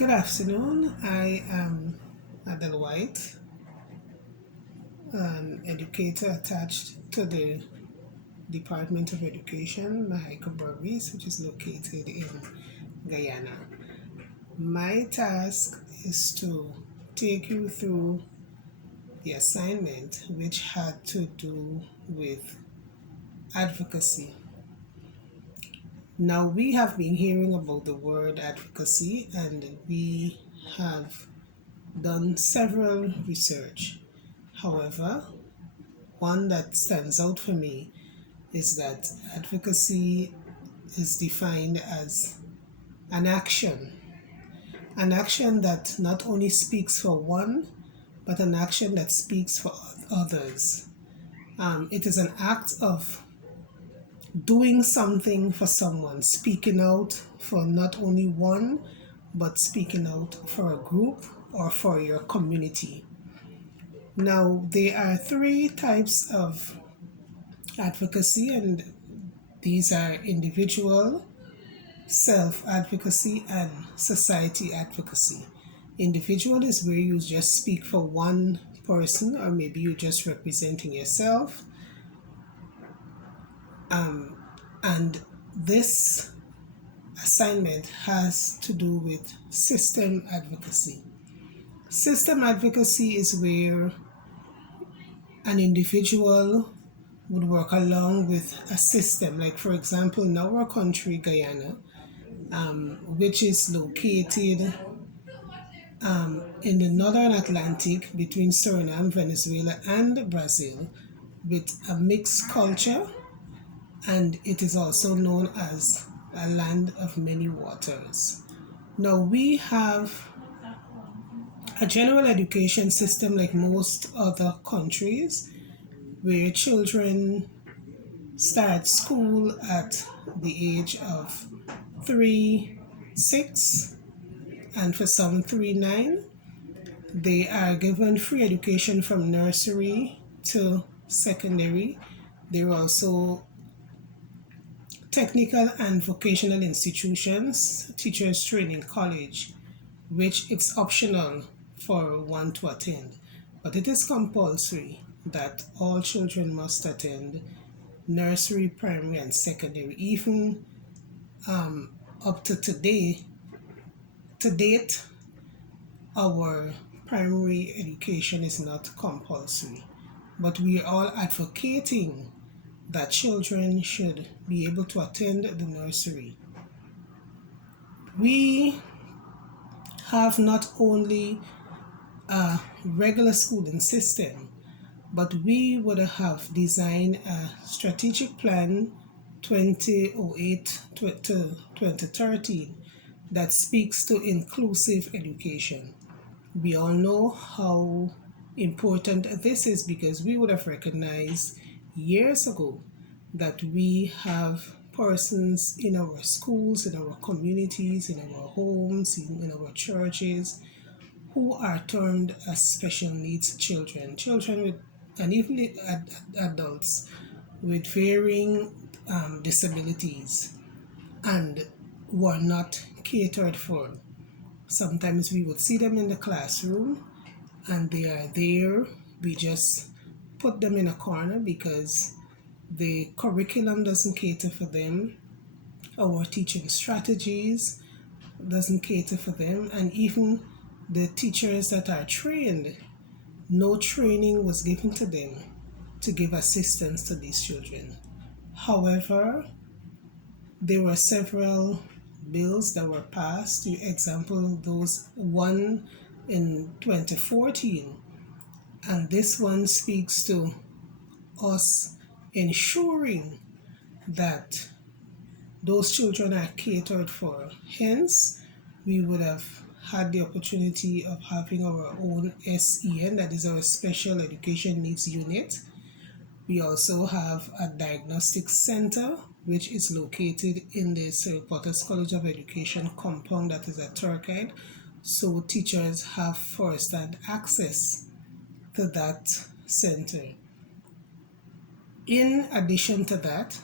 Good afternoon. I am Adel White, an educator attached to the Department of Education, Mahiko Burris, which is located in Guyana. My task is to take you through the assignment, which had to do with advocacy. Now, we have been hearing about the word advocacy, and we have done several research. However, one that stands out for me is that advocacy is defined as an an action that not only speaks for one, but an action that speaks for others. It is an act of doing something for someone, speaking out for not only one, but speaking out for a group or for your community. Now, there are three types of advocacy, and these are individual, self advocacy, and society advocacy. Individual is where you just speak for one person, or maybe you're just representing yourself. And this assignment has to do with system advocacy. System advocacy is where an individual would work along with a system. Like, for example, in our country, Guyana, which is located in the northern Atlantic between Suriname, Venezuela, and Brazil, with a mixed culture, and it is also known as a land of many waters. Now, we have a general education system like most other countries, where children start school at the age of 3, 6, and for some 3, 9. They are given free education from nursery to secondary. There are also technical and vocational institutions, teachers training college, which it's optional for one to attend, but it is compulsory that all children must attend nursery, primary, and secondary. Even up to today, to date, our primary education is not compulsory, but we are all advocating that children should be able to attend the nursery. We have not only a regular schooling system, but we would have designed a strategic plan 2008 to 2013 that speaks to inclusive education. We all know how important this is because we would have recognized years ago that we have persons in our schools, in our communities, in our homes, in our churches, who are termed as special needs children, children with, and even adults with varying disabilities, and who are not catered for. Sometimes we would see them in the classroom and they are there. We just put them in a corner because the curriculum doesn't cater for them. Our teaching strategies doesn't cater for them. And even the teachers that are trained, no training was given to them to give assistance to these children. However, there were several bills that were passed. For example, those one in 2014, and this one speaks to us ensuring that those children are catered for. Hence, we would have had the opportunity of having our own SEN, that is our Special Education Needs Unit. We also have a diagnostic center, which is located in the Sir Potter's College of Education compound that is at Turkide. So teachers have first-hand access to that center. In addition to that,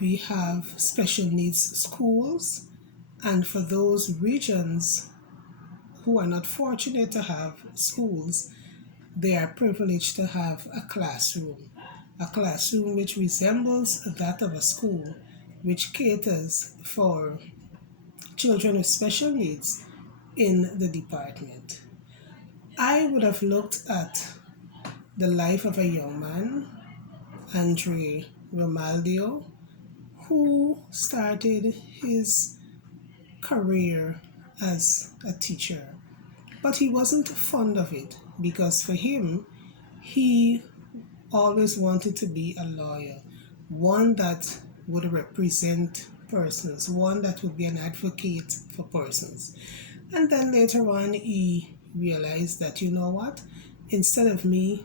we have special needs schools And for those regions who are not fortunate to have schools, they are privileged to have a classroom which resembles that of a school, which caters for children with special needs in the department. I would have looked at the life of a young man, Andre Romaldio, who started his career as a teacher. But he wasn't fond of it because for him, he always wanted to be a lawyer, one that would represent persons, one that would be an advocate for persons. And then later on, he realized that, you know what, instead of me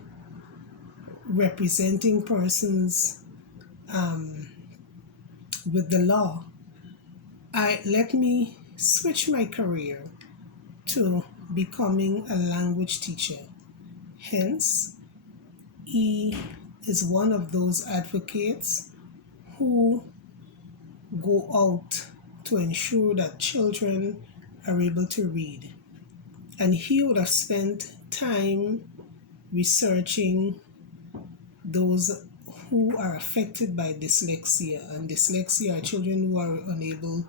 representing persons with the law, I let me switch my career to becoming a language teacher. Hence, he is one of those advocates who go out to ensure that children are able to read. And he would have spent time researching those who are affected by dyslexia. And dyslexia are children who are unable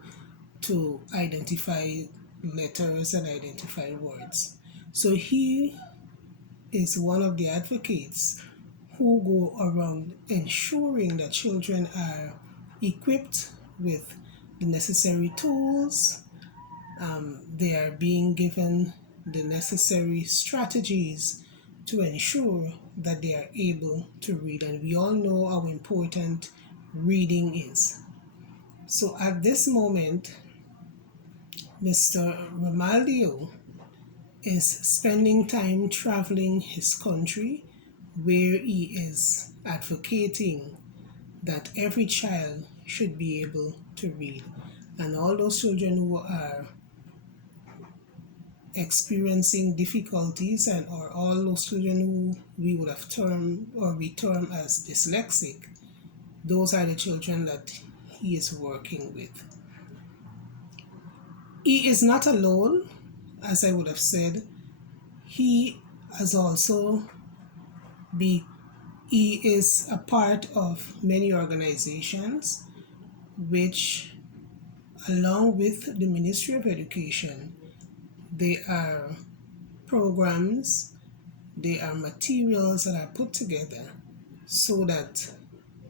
to identify letters and identify words. So he is one of the advocates who go around ensuring that children are equipped with the necessary tools, they are being given the necessary strategies to ensure that they are able to read. And we all know how important reading is. So at this moment, Mr. Romaldio is spending time traveling his country where he is advocating that every child should be able to read. And all those children who are experiencing difficulties and or all those children who we would have termed or we term as dyslexic, those are the children that he is working with. He is not alone, as I would have said. He has also be he is a part of many organizations which, along with the Ministry of Education, they are programs, they are materials that are put together so that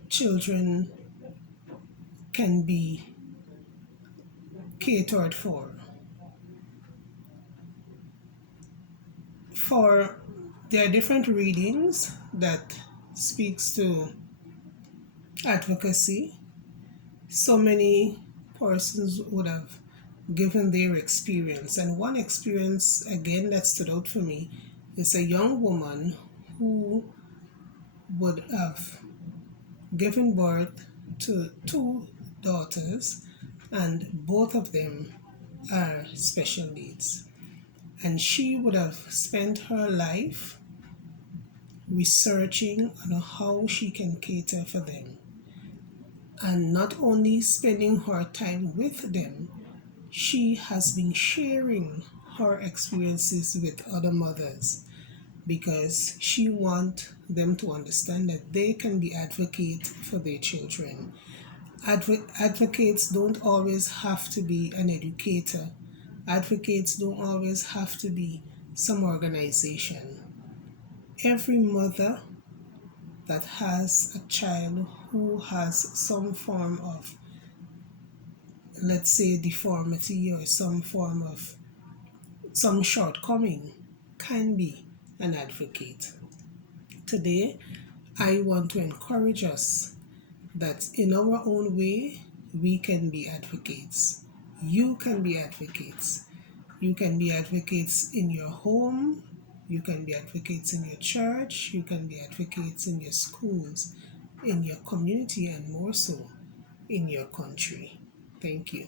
children can be catered for. There are different readings that speaks to advocacy. So many persons would have given their experience. And one experience, again, that stood out for me is a young woman who would have given birth to two daughters, and both of them are special needs. And she would have spent her life researching on how she can cater for them. And not only spending her time with them, she has been sharing her experiences with other mothers because she wants them to understand that they can be advocates for their children. Advocates don't always have to be an educator. Advocates don't always have to be some organization. Every mother that has a child who has some form of, let's say, deformity or some form of some shortcoming can be an advocate. Today, I want to encourage us that in our own way, we can be advocates. You can be advocates. You can be advocates in your home. You can be advocates in your church. You can be advocates in your schools, in your community, and more so in your country. Thank you.